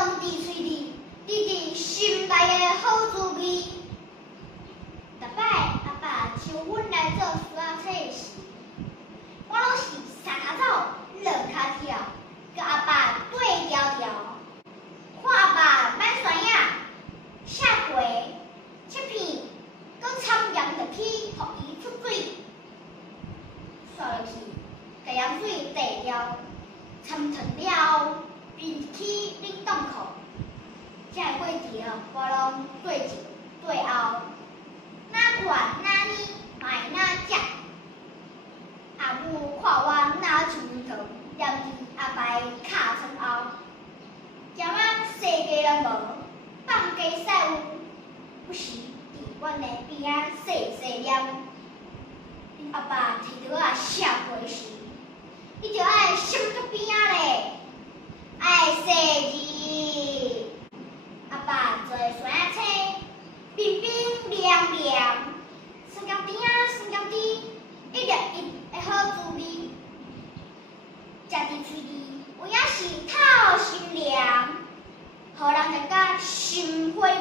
拢伫喙里，你伫心内的好滋味。逐摆阿爸招阮来做书仔册时，我拢是三骹走，两骹跳，甲阿爸对调调。看阿爸挽山影，下跪、切片，搁掺盐落去，互伊出水。刷落去，甲盐水地了，掺烫了，并起冷冻库。这过程我拢做前做后，哪看哪呢，嘛会哪食。阿母看我哪像面糖，踮伫阿爸的尻川后，咸仔世家拢无，放家屎有，不时伫阮的边仔细细念。阿爸摕着我下跪时，你着爱闪到边仔咧，爱细字。阿爸做山仔册，冰冰凉凉，酸甘甜酸甘甜，一粒一的好滋味，食伫喙里，有影是透心凉，互人食甲心花开。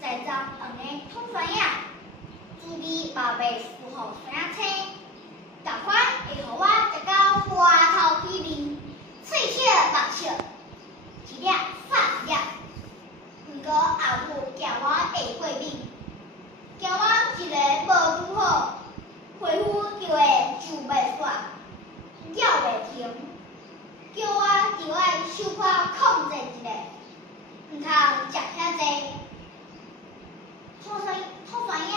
再早红的通酸影，滋味嘛袂输互山仔册，同款会互我食到花头起面，喙小目小，一粒发一粒。毋过阿母教我下过敏，教我一个无拄好，皮肤就会上袂煞，咬袂停，叫我着爱小可控制一下，毋通食遐济。吐酸影